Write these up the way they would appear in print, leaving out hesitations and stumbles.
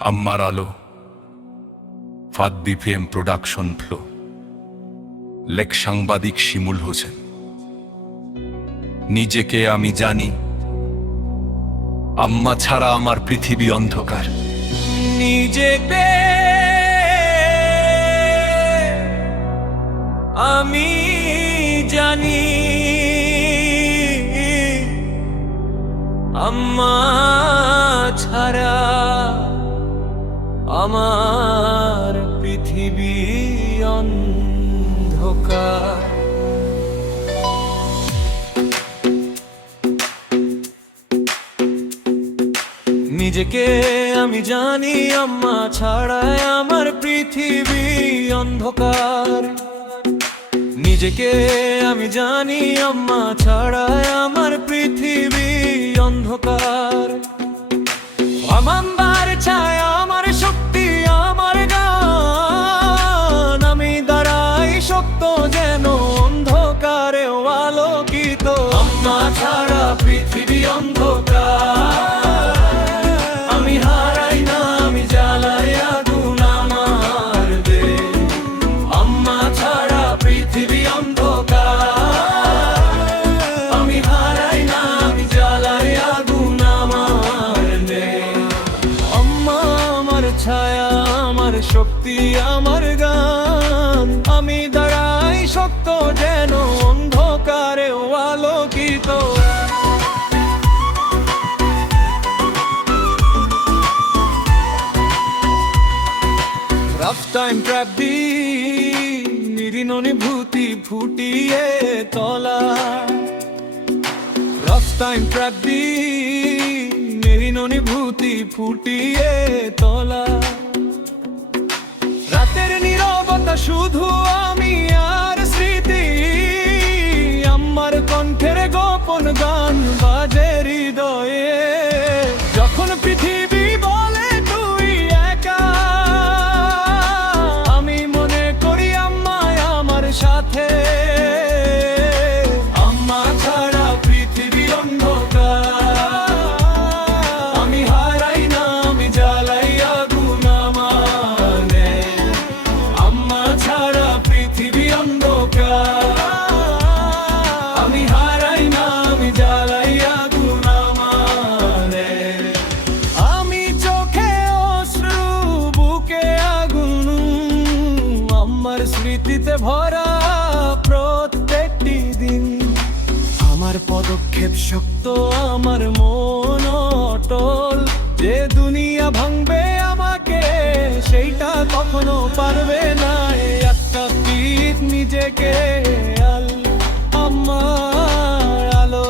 আম্মার আলো, ফাদ্দি ফেম production flow, লেখ সাংবাদিক শিমুল হোসেন। নিজেকে আমি জানি, আম্মা ছাড়া আমার পৃথিবী অন্ধকার। নিজেকে আমি জানি, আম্মা ছাড়া আমার পৃথিবী অন্ধকার। নিজেকে আমি জানি, আম্মা ছাড়াই আমার পৃথিবী অন্ধকার। নিজেকে আমি জানি, আম্মা ছাড়াই আমার পৃথিবী অন্ধকার। আমার ছায়া, আমার শক্তি, আমার গান, আমি দাঁড়াই শক্ত যেন অন্ধকারে আলোকিত। আম্মা ছাড়া পৃথিবী অন্ধকার, আমি হারাই না, আমি জ্বালাই আগুন আমার দেশ। আম্মা ছাড়া পৃথিবী অন্ধকার, আমি হারাই না, আমি জ্বালাই আগুন আমার দেশ। আম্মা আমার ছায়া, আমার শক্তি, আমার গান, আমি দাঁড়াই শক্ত যেন অন্ধকারে আলোকিত। রাফ টাইম ট্র্যাপ দি নিরীন অনুভূতি ফুটিয়ে তোলা। রাফ টাইম ট্র্যাপ দি নিরীন অনুভূতি ফুটিয়ে তোলা। রাতের নীরবতা শুধু আমি আর স্মৃতি, আমার কণ্ঠের গোপন গান বাজে হৃদয়ে। যখন পৃথিবী বলে তুই একা, আমি মনে করি আম্মায় আমার সাথে। আম্মা ছাড়া পৃথিবী অন্ধকার, আমি হারাই না, আমি জ্বালাই আগুন আমার দেশ। আম্মা ছাড়া পৃথিবী অন্ধকার, আমি হারাই না, আমি জ্বালাই আগুন আমার দেশ। আমি চোখে অশ্রু, বুকে আগুন, আমার স্মৃতিতে ভরা প্রত্যেকটি দিন। আমার পদক্ষেপ শক্ত, আমার মন অটল। যে দুনিয়া ভাঙবে আমাকে, সেইটা কখনো পারবে না। এই একটা পিঠ নিজেকে আমার আলো,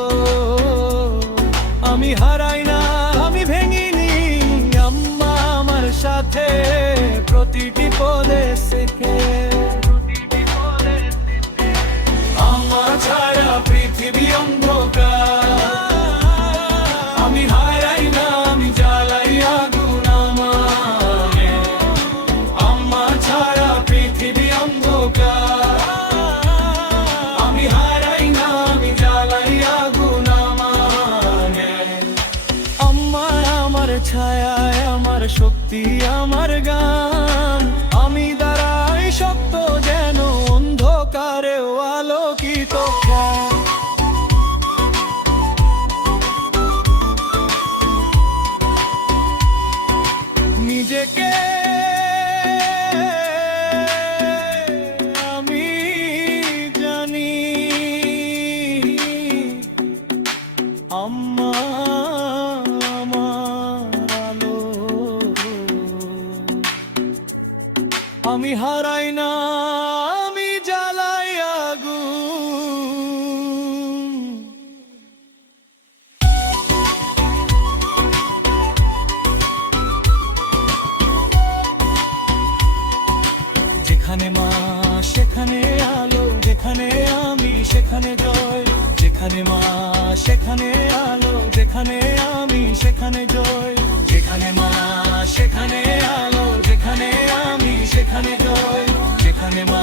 আমি হারাই না, আমি ভেঙিনি। আম্মা আমার সাথে প্রতিটি পদে শেখে। আম্মা ছাড়া পৃথিবী অন্ধকার, আমি হারাই না, আমি জ্বালাই আগুন আমার দেশ। আম্মা ছাড়া পৃথিবী অন্ধকার, আমি হারাই না, আমি জ্বালাই আগুন আমার দেশ। আম্মা আমার ছায়া, আমার শক্তি, আমার গান, আমি দাঁড়াই শক্ত যেন অন্ধকারে আলোকিত। নিজেকে আমি জানি, আম্মা আমার আলো, আমি হারাই না, আমি জ্বালাই আগুন। যেখানে মা সেখানে আলো, যেখানে আমি সেখানে জয়। যেখানে মা সেখানে আলো, যেখানে আমি সেখানে জয়। যেখানে মা সেখানে আলো, যেখানে আমি সেখানে জয়। যেখানে মা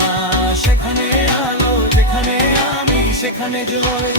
সেখানে আলো, যেখানে আমি সেখানে জয়।